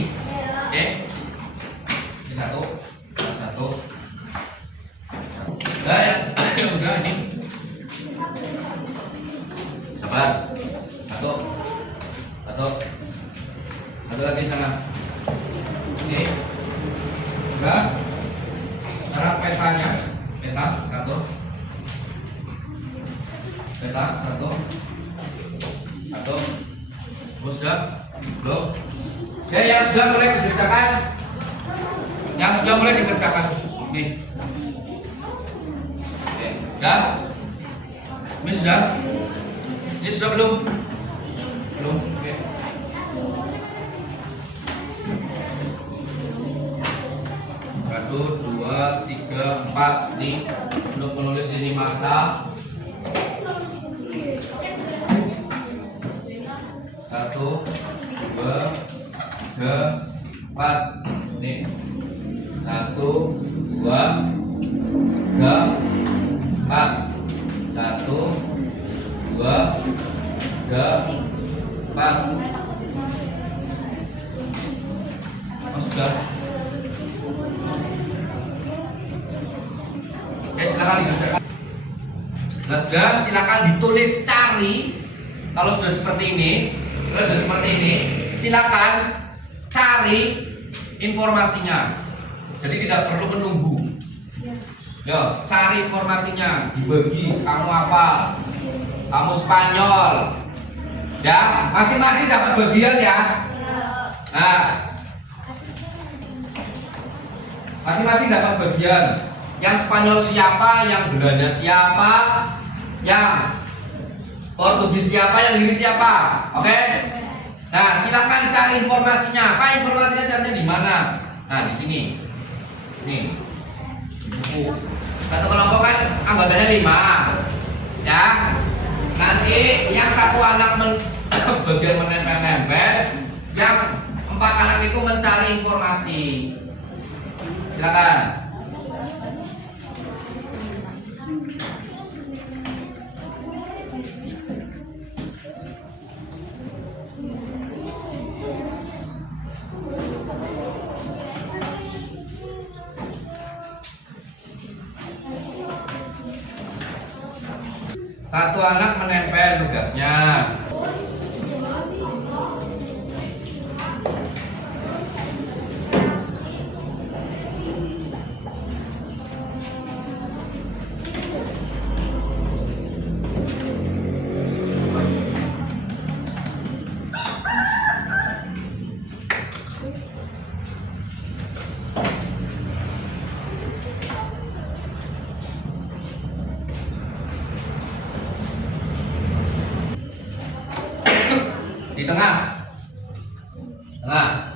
Oke. Ini satu. Udah ya. Udah ini. Sabar. Satu lagi sana. Oke. Udah. Sekarang petanya. Peta satu. Terus sudah? Belum? Oke, yang sudah mulai dikerjakan. Nih. Oke, sudah? Ini sudah? Ini sudah belum? Belum. Oke. Satu, dua, tiga, empat. Nih, belum menulis lini masa. 1, 2, 3, 4. Nih. 1, 2, 3, 4. 1, 2, 3, 4. Sudah. Oke, silakan dikerjakan. Nah, sudah, silakan ditulis cari. Kalau sudah seperti ini, silakan cari informasinya. Jadi tidak perlu menunggu. Yo, cari informasinya, dibagi. Kamu apa? Kamu Spanyol. Ya, masing-masing dapat bagian ya. Nah, Masing-masing dapat bagian. Yang Spanyol siapa, yang Belanda siapa, yang Portugis siapa, yang Inggris siapa. Oke? Nah, silakan cari informasinya. Apa informasinya, carinya di mana? Nah, di sini. Nih. Buku. Satu kelompok kan anggotanya 5. Ya. Nanti yang satu anak bagian menempel-nempel, yang 4 anak itu mencari informasi. Silakan. Satu anak menempel tugasnya. Di tengah,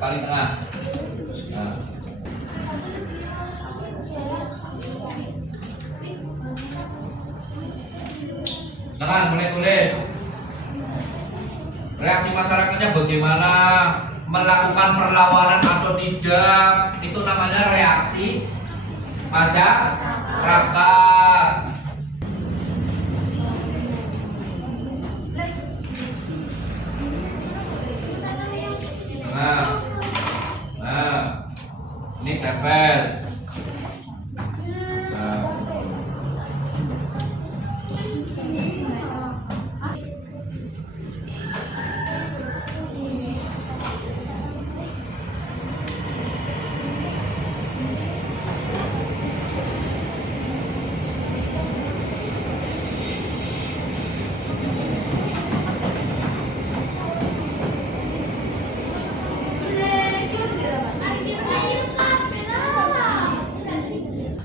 paling tengah. Nah. Silakan mulai tulis. Reaksi masyarakatnya bagaimana, melakukan perlawanan atau tidak, itu namanya reaksi masyarakat. Nah, ini tempel. Nah.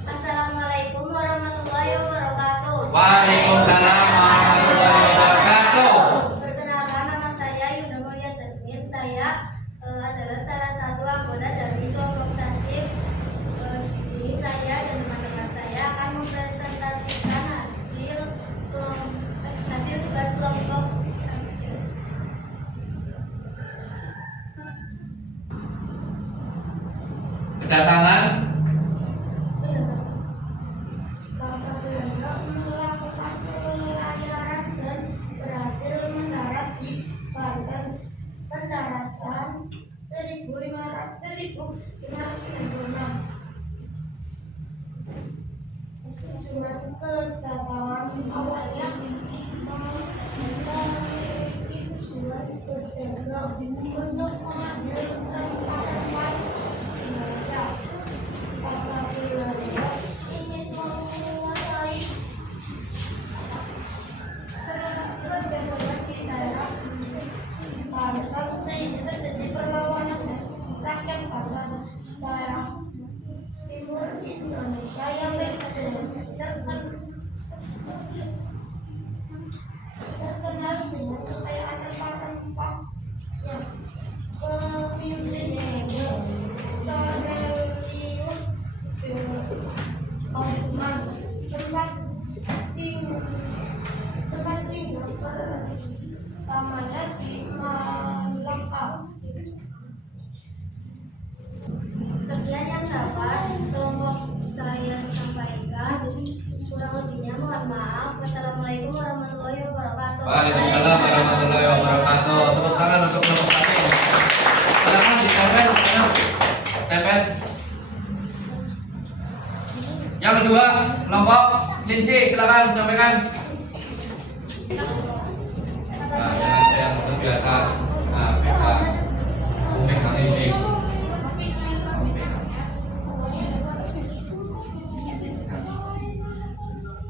Assalamualaikum warahmatullahi wabarakatuh. Waalaikumsalam warahmatullahi wabarakatuh. Perkenalkan, nama saya Yunda Mulia Jasmine. Saya adalah salah satu anggota dari kelompok tasik. Di sini saya dan teman-teman saya akan mempresentasikan hasil tugas kelompok kecil. Kedatangan Bangsa Belanda melakukan pelayaran dan berhasil mendarat di Banten. Pendaratan 1596. Tujuan kedatangan awalnya memiliki tujuan berdagang untuk mengambil rempah-rempah Indonesia. Bangsa Belanda ingin menguasai terbanyak di daerah Banten sehingga terjadi perlawanan dan rakyat Banten daerah timur Indonesia yang terkenal dengan kekayaan rempah-rempah yang pemimpinnya Cornelius Hoffman tempat tinggal pertamanya di Malaka. Sekian yang dapat kelompok saya sampaikan. Kurang lebihnya mohon maaf. Wassalamualaikum warahmatullahi wabarakatuh. Waalaikumsalam warahmatullahi wabarakatuh. Tepuk tangan untuk kelompok tasik. Silakan ditempel, tempel. Yang kedua, kelompok kelinci, silakan sampaikan. Nah, yang lebih atas. Nah, pegang. Pegang kelinci.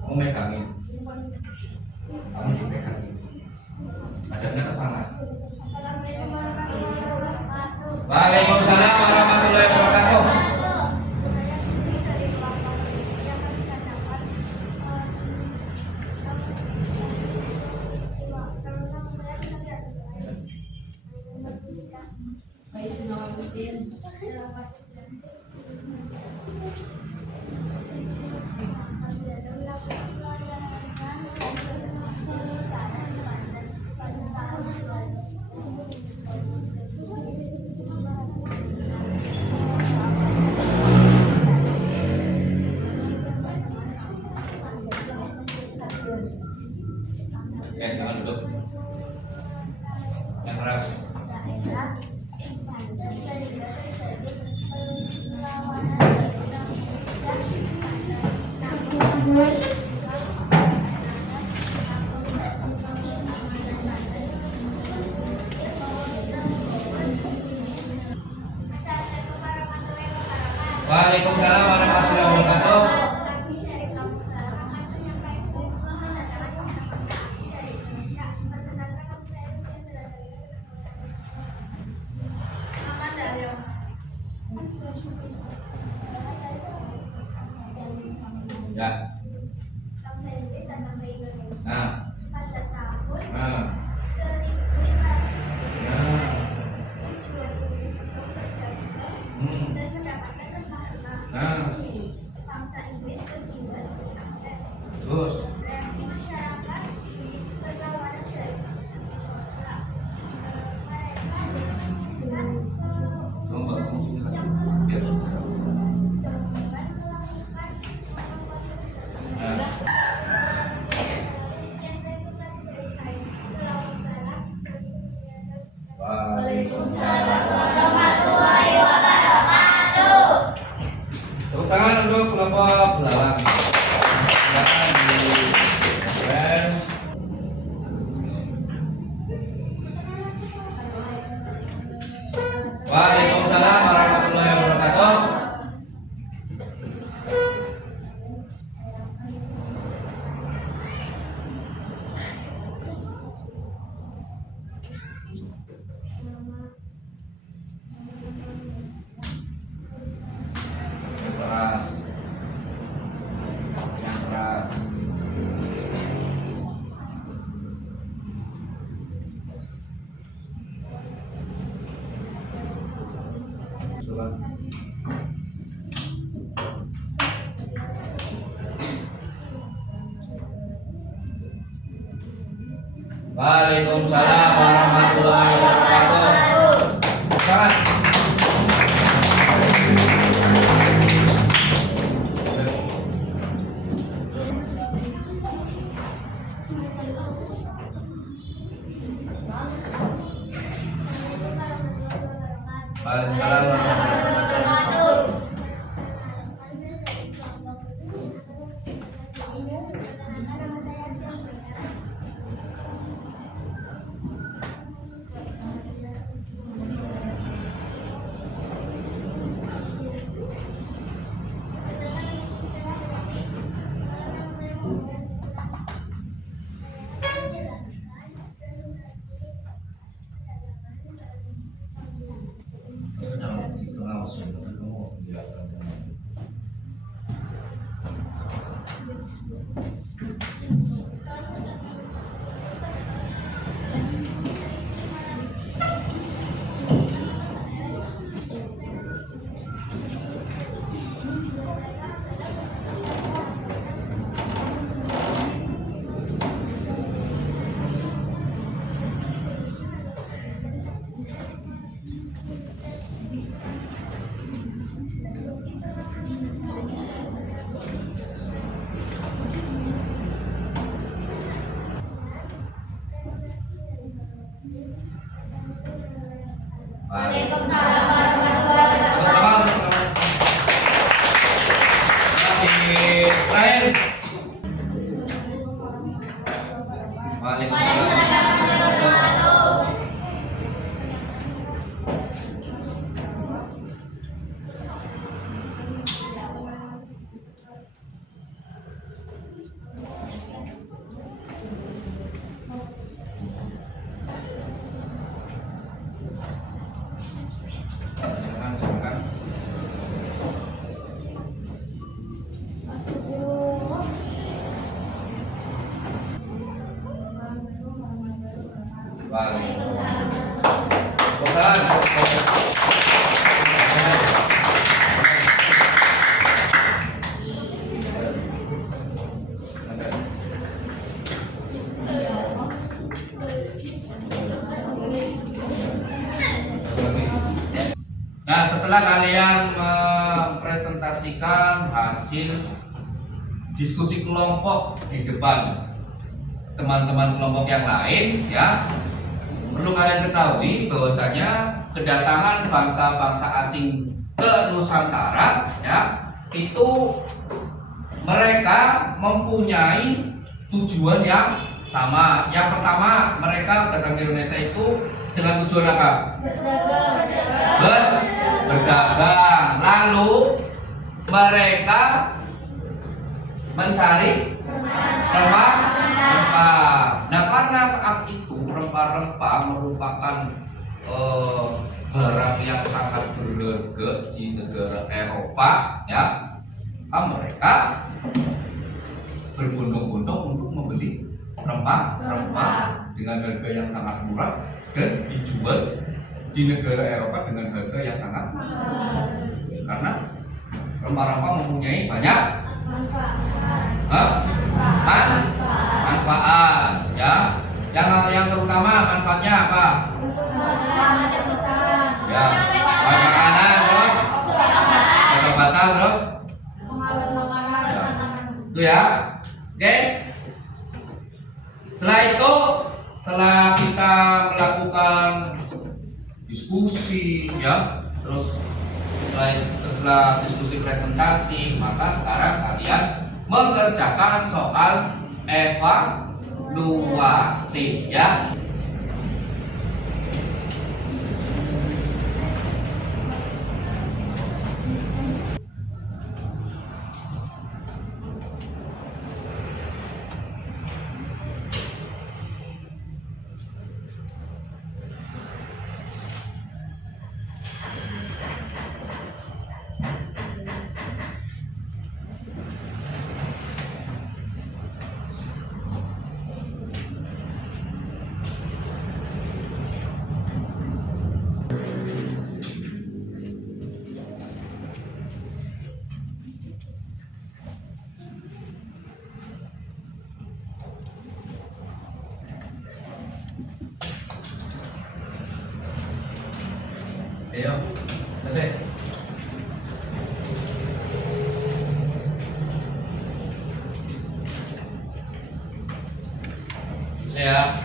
Kamu megangin. Kamu dipegangin. Adabnya ke sana. Assalamualaikum warahmatullahi wabarakatuh. Waalaikumsalam warahmatullahi wabarakatuh. Baik, sudah lanjutin. Oke, jangan duduk. Yang keras. Waalaikumsalam warahmatullahi wabarakatuh. Ya. Nah. Nah. Nah. Terus. Coba. Ya. Nah. Waalaikumsalam. Tepuk tangan untuk kelompok belalang. Silakan di keren. Waalaikumsalam warahmatullahi wabarakatuh. Yang keras. Yang keras. Coba. Waalaikumsalam warahmatullahi wabarakatuh. Sekarang. Waalaikumsalam warahmatullahi wabarakatuh. Waalaikumsalam warahmatullahi wabarakatuh. Terakhir. Waalaikumsalam warahmatullahi wabarakatuh. Silakan. Waalaikumsalam. Nah, setelah kalian mempresentasikan hasil diskusi kelompok di depan teman-teman kelompok yang lain, ya, perlu kalian ketahui bahwasanya kedatangan bangsa-bangsa asing ke Nusantara, ya, itu mereka mempunyai tujuan yang sama. Yang pertama, mereka datang ke Indonesia itu dengan tujuan apa? Berdagang. Lalu mereka mencari rempah-rempah. Nah, karena saat itu rempah-rempah merupakan barang yang sangat berharga di negara Eropa, ya, mereka berbondong-bondong untuk membeli rempah-rempah dengan harga yang sangat murah dan dijual di negara Eropa dengan harga yang sangat mahal. Karena rempah-rempah mempunyai banyak manfaat, ya. Yang terutama manfaatnya apa? Ya, bahan makanan, terus obat-obatan, terus itu ya. Oke. Setelah itu, setelah kita melakukan diskusi, ya, terus setelah diskusi presentasi, maka sekarang kalian mengerjakan soal evaluasi, ya. Ayo, selesai. Ya.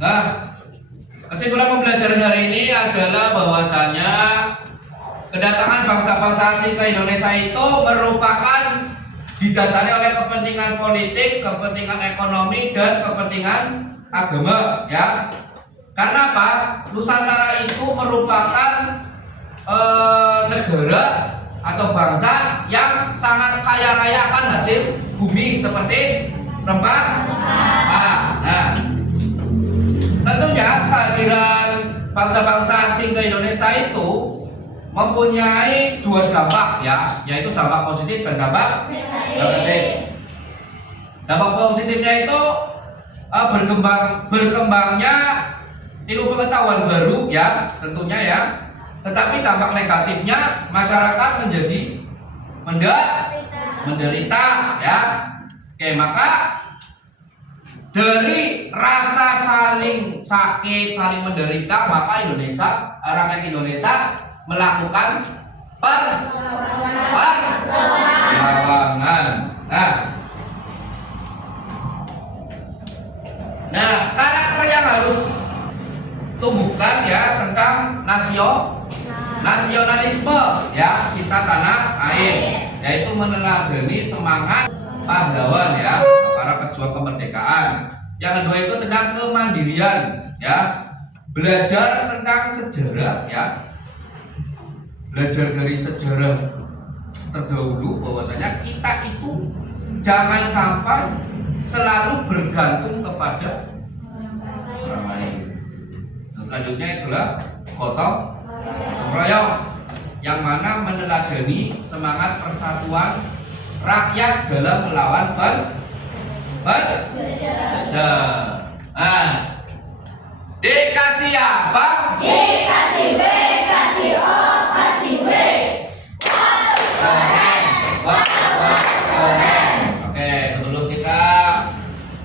Nah, kesimpulan pembelajaran hari ini adalah bahwasanya kedatangan bangsa-bangsa asing ke Indonesia itu merupakan didasari oleh kepentingan politik, kepentingan ekonomi, dan kepentingan agama, ya. Karena apa? Nusantara itu merupakan negara atau bangsa yang sangat kaya raya akan hasil bumi seperti rempah. Nah, tentunya kehadiran bangsa-bangsa asing ke Indonesia itu mempunyai dua dampak, ya, yaitu dampak positif dan dampak negatif. Dampak positifnya itu berkembangnya ilmu pengetahuan baru, ya, tentunya, ya. Tetapi dampak negatifnya masyarakat menjadi menderita, ya. Oke, maka dari rasa saling sakit, saling menderita, maka rakyat Indonesia melakukan perlawanan. Nah, karakter yang harus tumbuhkan, ya, tentang nasionalisme, ya, cinta tanah air, yaitu meneladani semangat pahlawan, ya, para pejuang kemerdekaan. Yang kedua itu tentang kemandirian, ya, belajar tentang sejarah, ya, belajar dari sejarah terdahulu bahwasanya kita itu jangan sampai selalu bergantung kepada orang lain. Dan selanjutnya itulah gotong royong, yang mana meneladani semangat persatuan rakyat dalam melawan penjajah. Nah, dikasih apa? Dikasih B, kasih O, kasih W. Keren. Oke, sebelum kita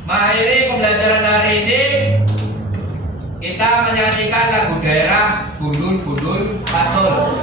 mengakhiri pembelajaran hari hari ini kita menyanyikan lagu daerah Gundul-Gundul Pacul.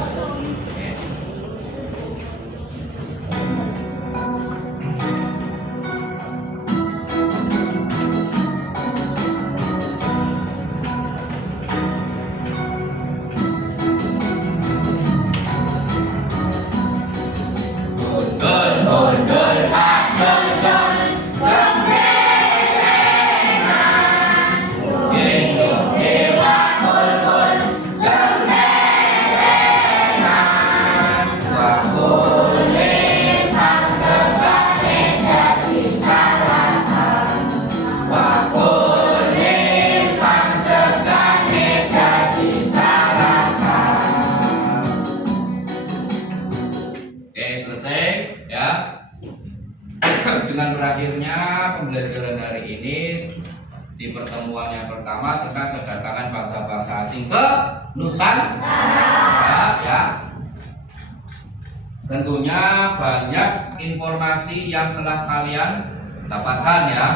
Selesai ya. Dengan berakhirnya pembelajaran hari ini di pertemuan yang pertama tentang kedatangan bangsa-bangsa asing ke Nusantara ya. Tentunya banyak informasi yang telah kalian dapatkan ya.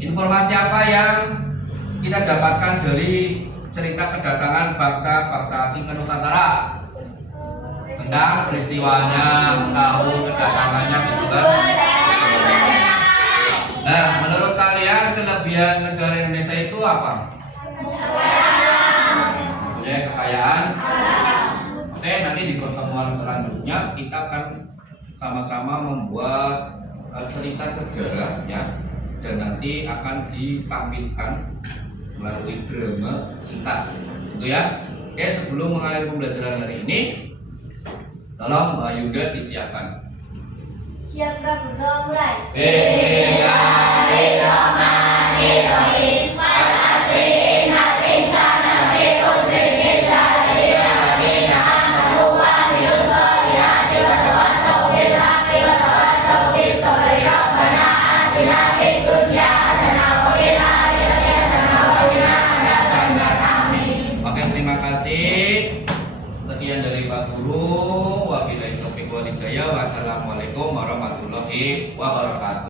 Informasi apa yang kita dapatkan dari cerita kedatangan bangsa-bangsa asing ke Nusantara? Tentang peristiwanya, tahun kedatangannya gitu kan. Nah, menurut kalian kelebihan negara Indonesia itu apa? Punya kekayaan. Oke, nanti di pertemuan selanjutnya kita akan sama-sama membuat cerita sejarah ya, dan nanti akan ditampilkan melalui drama singkat, gitu ya. Oke, sebelum mengakhiri pembelajaran hari ini, tolong Mbak Yuda disiapkan. Siap Prabuto, mulai. Bismillahirrahmanirrahim. Oke, terima kasih. Sekian dari Pak Guru. Wabillahi taufiq wal hidayah. Wassalamualaikum warahmatullahi wabarakatuh.